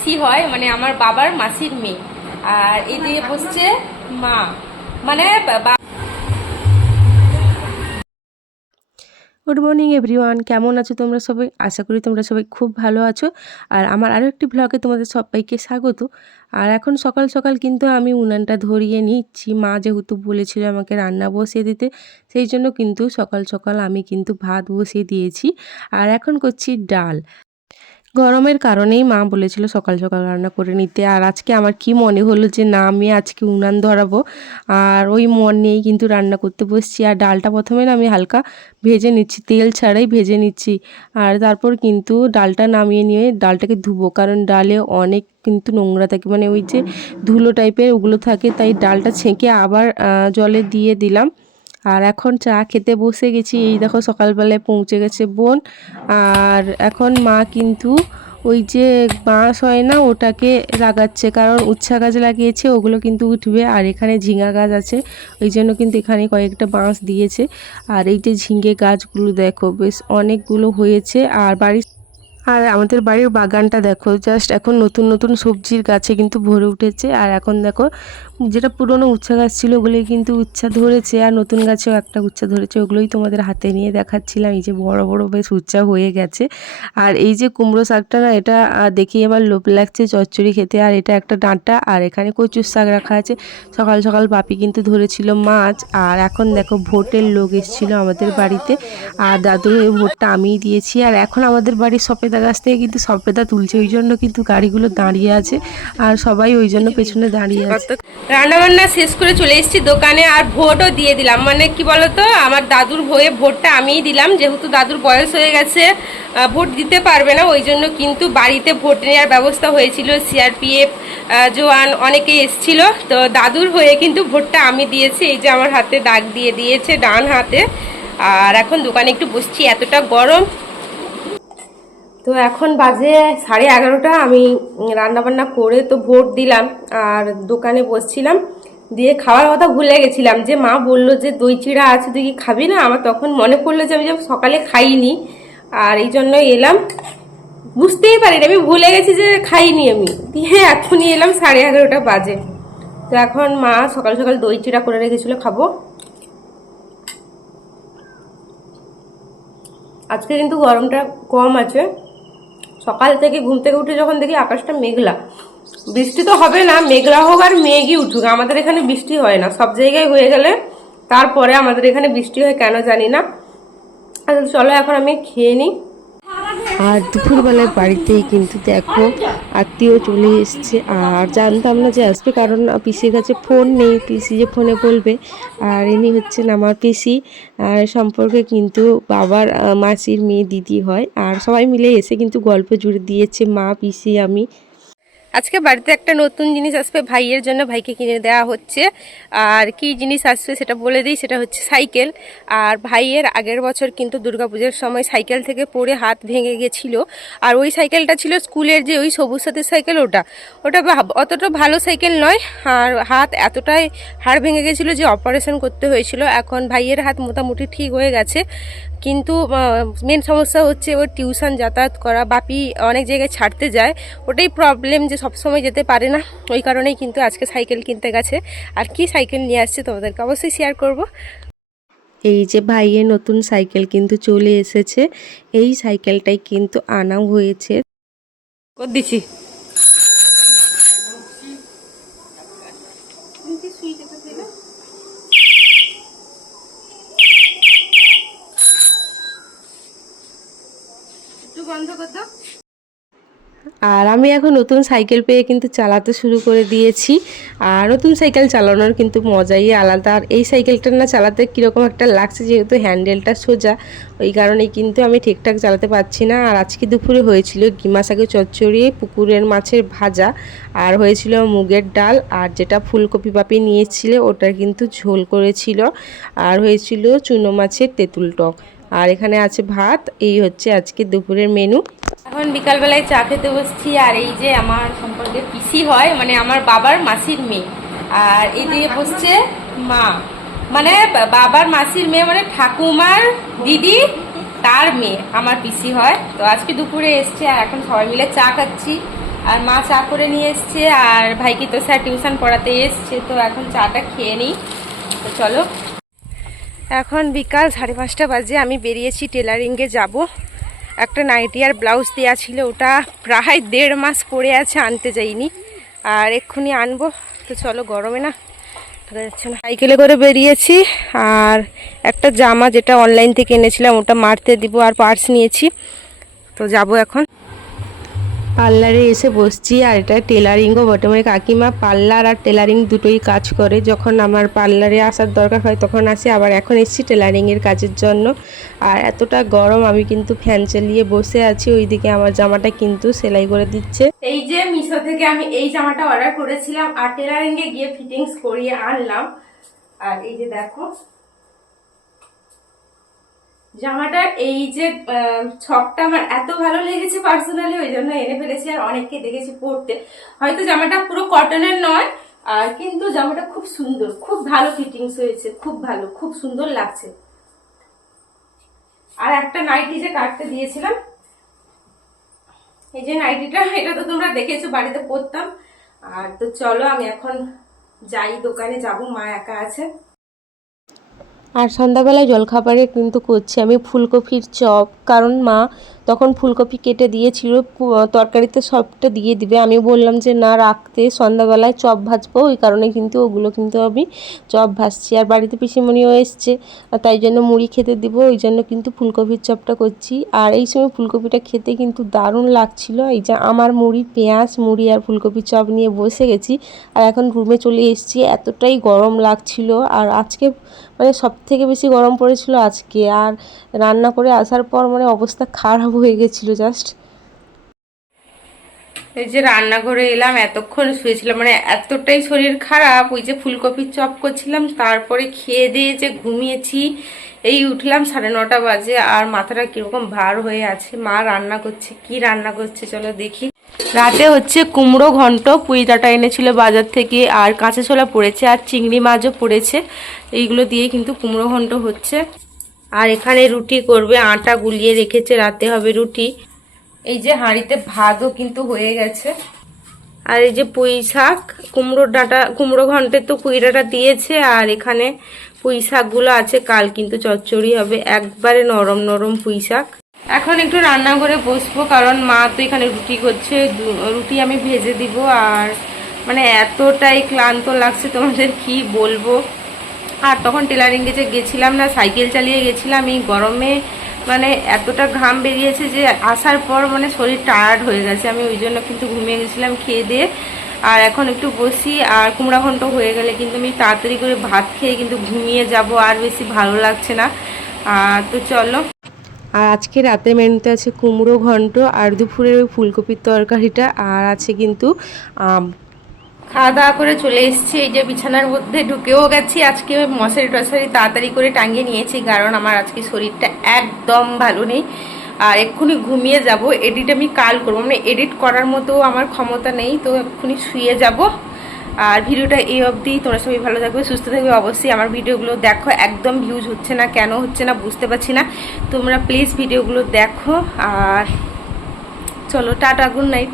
পিসি হয়, মানে আমার বাবার মাসির মেয়ে। আর এদিকে বসছে মা, মানে গুড মর্নিং এভরিওয়ান, কেমন আছো তোমরা সবাই? আশা করি তোমরা সবাই খুব ভালো আছো। আর আমার আরও একটি ব্লগে তোমাদের সবাইকে স্বাগত। আর এখন সকাল সকাল কিন্তু আমি উনানটা ধরিয়ে নিচ্ছি, মা যেহেতু বলেছিল আমাকে রান্না বসিয়ে দিতে, সেই জন্য কিন্তু সকাল সকাল আমি কিন্তু ভাত বসিয়ে দিয়েছি। আর এখন করছি ডাল। গরমের কারণেই মা বলেছিল সকাল সকাল রান্না করে নিতে। আর আজকে আমার কি মনে হলো যে না, আমি আজকে উনান ধরাবো, আর ওই মন নিয়েই কিন্তু রান্না করতে বসছি। আর ডালটা প্রথমে না আমি হালকা ভেজে নিচ্ছি, তেল ছাড়াই ভেজে নিচ্ছি। আর তারপর কিন্তু ডালটা নামিয়ে নিয়ে ডালটাকে ধুবো, কারণ ডালে অনেক কিন্তু নোংরা থাকে, মানে ওই যে ধুলো টাইপের ওগুলো থাকে, তাই ডালটা ছেঁকে আবার জলে দিয়ে দিলাম। আর এখন চা খেতে বসে গেছি। এই দেখো সকালবেলায় পৌঁছে গেছে বোন। আর এখন মা কিন্তু ওই যে বাঁশ হয় না, ওটাকে লাগাচ্ছে, কারণ উচ্ছা গাছ লাগিয়েছে, ওগুলো কিন্তু উঠবে। আর এখানে ঝিঙা গাছ আছে, ওই জন্য কিন্তু এখানে কয়েকটা বাঁশ দিয়েছে। আর এই যে ঝিঙে গাছগুলো দেখো বেশ অনেকগুলো হয়েছে। আর আমাদের বাড়ির বাগানটা দেখো, জাস্ট এখন নতুন নতুন সবজির গাছে কিন্তু ভরে উঠেছে। আর এখন দেখো যেটা পুরনো উচ্ছা গাছ ছিল ওগুলোই কিন্তু উচ্ছা ধরেছে, আর নতুন গাছেও একটা উচ্ছা ধরেছে, ওগুলোই তোমাদের হাতে নিয়ে দেখাচ্ছিলাম। এই যে বড় বড় বেশ উচ্ছা হয়ে গেছে। আর এই যে কুমড়ো শাকটা না, এটা দেখেই আমার লোভ লাগছে চচ্চড়ি খেতে। আর এটা একটা ডাঁটা, আর এখানে কচুর শাক রাখা আছে। সকাল সকাল বাপি কিন্তু ধরেছিল মাছ। আর এখন দেখো ভোটের লোক এসেছিলো আমাদের বাড়িতে, আর দাদুর ওই ভোটটা আমিই দিয়েছি। আর এখন আমাদের বাড়ির সপেদা গাছ থেকে কিন্তু সপেদা তুলছে, ওই জন্য কিন্তু গাড়িগুলো দাঁড়িয়ে আছে, আর সবাই ওই জন্য পেছনে দাঁড়িয়ে আছে। রান্না বান্না শেষ করে চলে এসেছি দোকানে, আর ভোটও দিয়ে দিলাম। মানে কি বলতো, আমার দাদুর হয়ে ভোটটা আমিই দিলাম, যেহেতু দাদুর বয়স হয়ে গেছে, ভোট দিতে পারবে না, ওই জন্য কিন্তু বাড়িতে ভোট নেওয়ার ব্যবস্থা হয়েছিল। সিআরপিএফ জওয়ান অনেকেই এসেছিল, তো দাদুর হয়ে কিন্তু ভোটটা আমি দিয়েছি। এই যে আমার হাতে দাগ দিয়ে দিয়েছে, ডান হাতে। আর এখন দোকানে একটু বসছি, এতটা গরম। তো এখন বাজে 11:30। আমি রান্নাবান্না করে তো ভোট দিলাম, আর দোকানে বসছিলাম। দিয়ে খাওয়ার কথা ভুলে গেছিলাম, যে মা বললো যে দই চিড়া আছে, তুই কি খাবি না? আমার তখন মনে পড়লো যে আমি যে সকালে খাইনি, আর এই জন্য এলাম। বুঝতেই পারিনি, আমি ভুলে গেছি যে খাইনি আমি। দিয়ে এখনই এলাম, 11:30 বাজে। তো এখন মা সকাল সকাল দই চিড়া করে রেখেছিল, খাবো। আজকে কিন্তু গরমটা কম আছে। সকাল থেকে ঘুম থেকে উঠে যখন দেখি আকাশটা মেঘলা, বৃষ্টি তো হবে না, মেঘলা হোক আর মেঘই উঠুক, আমাদের এখানে বৃষ্টি হয় না। সব জায়গায় হয়ে গেলে তারপরে আমাদের এখানে বৃষ্টি হয় কেন জানি না। চলো এখন আমি খেয়ে নিই। আর দুপুরবেলায় বাড়িতেই কিন্তু দেখো আত্মীয় চলে এসছে। আর জানতাম না যে আসবে, কারণ পিসির কাছে ফোন নেই, পিসি যে ফোনে বলবে। আর ইনি হচ্ছেন আমার পিসি, আর সম্পর্কে কিন্তু বাবার মাসির মেয়ে দিদি হয়। আর সবাই মিলে এসে কিন্তু গল্প জুড়ে দিয়েছে, মা, পিসি, আমি। আজকে বাড়িতে একটা নতুন জিনিস আসবে ভাইয়ের জন্য, ভাইকে কিনে দেওয়া হচ্ছে। আর কি জিনিস আসছে সেটা বলে দিই, সেটা হচ্ছে সাইকেল। আর ভাইয়ের আগের বছর কিন্তু দুর্গাপূজার সময় সাইকেল থেকে পড়ে হাত ভেঙে গেছিল। আর ওই সাইকেলটা ছিল স্কুলের যে ওই সবুজ সাথীর সাইকেল, ওটা ওটা অতটা ভালো সাইকেল নয়। আর হাত এতটাই হাড় ভেঙে গেছিলো যে অপারেশন করতে হয়েছিল। এখন ভাইয়ের হাত মোটামুটি ঠিক হয়ে গেছে, কিন্তু মেন সমস্যা হচ্ছে ওর টিউশন যাতায়াত করা, বাপি অনেক জায়গায় ছাড়তে যায়, ওটাই প্রবলেম যে সবসময় যেতে পারে না। ওই কারণেই কিন্তু আজকে সাইকেল কিনতে গেছে। আর কি সাইকেল নিয়ে আসছে তোমাদেরকে অবশ্যই শেয়ার করব। এই যে ভাইয়ের নতুন সাইকেল কিন্তু চলে এসেছে, এই সাইকেলটাই কিন্তু আনা হয়েছে। দিছি একটু বন্ধ কর দাও। আর আমি এখন নতুন সাইকেল পেয়ে কিন্তু চালাতে শুরু করে দিয়েছি। আর নতুন সাইকেল চালানোর কিন্তু মজাই আলাদা। আর এই সাইকেলটা না চালাতে কীরকম একটা লাগছে, যেহেতু হ্যান্ডেলটা সোজা, ওই কারণে কিন্তু আমি ঠিকঠাক চালাতে পারছি না। আর আজকে দুপুরে হয়েছিল গিমা শাকের চচ্চড়ি, পুকুরের মাছের ভাজা, আর হয়েছিল মুগের ডাল, আর যেটা ফুলকপি বাপি নিয়েছিল ওটার কিন্তু ঝোল করেছিল, আর হয়েছিল চুনো মাছের তেঁতুল টক। আর এখানে আছে ভাত। এই হচ্ছে আজকে দুপুরের মেনু। এখন বিকালবেলায় চা খেতে বসছি। আর এই যে আমার সম্পর্কে পিসি হয়, মানে আমার বাবার মাসির মেয়ে। আর এই যে বসছে মা, মানে বাবার মাসির মেয়ে, মানে ঠাকুমার দিদি, তার মেয়ে আমার পিসি হয়। তো আজকে দুপুরে এসছে, আর এখন সবাই মিলে চা খাচ্ছি। আর মা চা করে নিয়ে এসছে, আর ভাইকে তো স্যার টিউশন পড়াতে এসছে, তো এখন চাটা খেয়ে নিই। তো চলো, এখন বিকাল 5:30 বাজে, আমি বেরিয়েছি টেলারিংয়ে যাব। একটা নাইটি আর ব্লাউজ দেওয়া ছিল, ওটা প্রায় 1.5 মাস পরে আছে, আনতে যাইনি, আর এক্ষুনি আনবো। তো চলো, গরমে না থাকা যাচ্ছে না। সাইকেলে করে বেরিয়েছি, আর একটা জামা যেটা অনলাইন থেকে এনেছিলাম ওটা মারতে দিব, আর পার্স নিয়েছি। তো যাব এখন। পার্লারে এসে বসছি, আর এটা টেলারিংও বটে, মানে কাকিমা পার্লার আর টেলারিং দুটোই কাজ করে। যখন আমার পার্লারে আসার দরকার হয় তখন আসি, আবার এখন এসেছি টেলারিংয়ের কাজের জন্য। আর এতটা গরম, আমি কিন্তু ফ্যান চালিয়ে বসে আছি, ওইদিকে আমার জামাটা কিন্তু সেলাই করে দিচ্ছে। এই যে মিশো থেকে আমি এই জামাটা অর্ডার করেছিলাম, আর টেলারিংয়ে গিয়ে ফিটিংস করিয়ে আনলাম। আর এই যে দেখো জামাটার এই যে ছকটা আমার এত ভালো লেগেছে পার্সোনালি, ওই জন্য এনে ফেলেছি। আর অনেককে দেখেছি পরতে, হয়তো জামাটা পুরো কটনের নয়, আর কিন্তু জামাটা খুব সুন্দর, খুব ভালো ফিটিংস হয়েছে, খুব ভালো, খুব সুন্দর লাগছে। আর একটা নাইটি যে কাটতে দিয়েছিলাম, এই যে নাইটিটা, এটা তো তোমরা দেখেছো, বাড়িতে পরতাম। আর তো চলো, আমি এখন যাই, দোকানে যাব, মা একা আছে। আর সন্ধ্যাবেলায় জলখাবারে কিন্তু করছি আমি ফুলকপির চপ, কারণ মা তখন ফুলকপি কেটে দিয়েছিল, তরকারিতে সবটা দিয়ে দিবে। আমি বললাম যে না, রাখতে, সন্ধ্যাবেলায় চপ ভাজবো, ওই কারণে কিন্তু ওগুলো কিন্তু আমি চপ ভাজছি। আর বাড়িতে পিসিমণিও এসছে, তাই জন্য মুড়ি খেতে দিব, ওই জন্য কিন্তু ফুলকপির চপটা করছি। আর এই সময় ফুলকপিটা খেতে কিন্তু দারুণ লাগছিল। এই যে আমার মুড়ি, পেঁয়াজ মুড়ি আর ফুলকপির চপ নিয়ে বসে গেছি, আর এখন রুমে চলে এসেছি। এতটাই গরম লাগছিল, আর আজকে মানে সব থেকে বেশি গরম পড়েছিল আজকে। আর রান্না করে আসার পর মানে অবস্থা খারাপ হয়ে গেছিলো জাস্ট। এই যে রান্নাঘরে এলাম, এতক্ষণ শুয়েছিলাম, মানে এতটাই শরীর খারাপ, ওই যে ফুলকপির চপ করছিলাম, তারপরে খেয়ে দিয়ে যে ঘুমিয়েছি। এই উঠলাম 9:30 বাজে, আর মাথাটা কিরকম ভার হয়ে আছে। মা রান্না করছে, কি রান্না করছে চলো দেখি। রাতে হচ্ছে কুমড়ো ঘন্ট, পুঁই ডাঁটা এনেছিল বাজার থেকে, আর কাঁচা ছোলা পড়েছে, আর চিংড়ি মাছও পড়েছে। এইগুলো দিয়ে কিন্তু কুমড়ো ঘন্ট হচ্ছে। আর এখানে রুটি করবে, আটা গুলিয়ে রেখেছে, রাতে হবে রুটি। এই যে হাঁড়িতে ভাতও কিন্তু হয়ে গেছে। আর এই যে পুঁই শাক, কুমড়ো ঘন্টে তো পুঁই ডাঁটা দিয়েছে, আর এখানে পুঁই শাকগুলো আছে, কাল কিন্তু চচ্চড়ি হবে, একবারে নরম নরম পুঁই শাক। এখন একটু রান্নাঘরে বসবো, কারণ মা তো এখানে রুটি করছে, রুটি আমি ভেজে দিব। আর মানে এতটাই ক্লান্ত লাগছে, তোমাদের কি বলবো। আর তখন টেলারিংয়ে যে গেছিলাম না, সাইকেল চালিয়ে গেছিলাম, এই গরমে মানে এতটা ঘাম বেরিয়েছে যে আসার পর মানে শরীর টায়ার্ড হয়ে গেছে। আমি ওই জন্য কিন্তু ঘুমিয়ে গেছিলাম খেয়ে দিয়ে। আর এখন একটু বসি, আর কুমড়া ঘন্ট হয়ে গেলে কিন্তু আমি তাড়াতাড়ি করে ভাত খেয়ে কিন্তু ঘুমিয়ে যাব, আর বেশি ভালো লাগছে না। তো চলো। আর আজকে রাতের মেনুতে আছে কুমড়ো ঘন্ট, আর দুপুরের ওই ফুলকপির তরকারিটা, আর আছে কিন্তু খাওয়া দাওয়া করে চলে এসেছি, এই যে বিছানার মধ্যে ঢুকেও গেছি। আজকে মশারি টশারি তাড়াতাড়ি করে টাঙিয়ে নিয়েছি, কারণ আমার আজকে শরীরটা একদম ভালো নেই। আর এক্ষুনি ঘুমিয়ে যাব, এডিট আমি কাল করবো, মানে এডিট করার মতো আমার ক্ষমতা নেই, তো এক্ষুনি শুয়ে যাব। আর ভিডিওটা এই অবধি, তোমরা সবাই ভালো থাকবে, সুস্থ থাকবে। অবশ্যই আমার ভিডিওগুলো দেখো, একদম ভিউজ হচ্ছে না, কেন হচ্ছে না বুঝতে পারছি না। তোমরা প্লিজ ভিডিওগুলো দেখো। আর চলো, টাটা, গুড নাইট।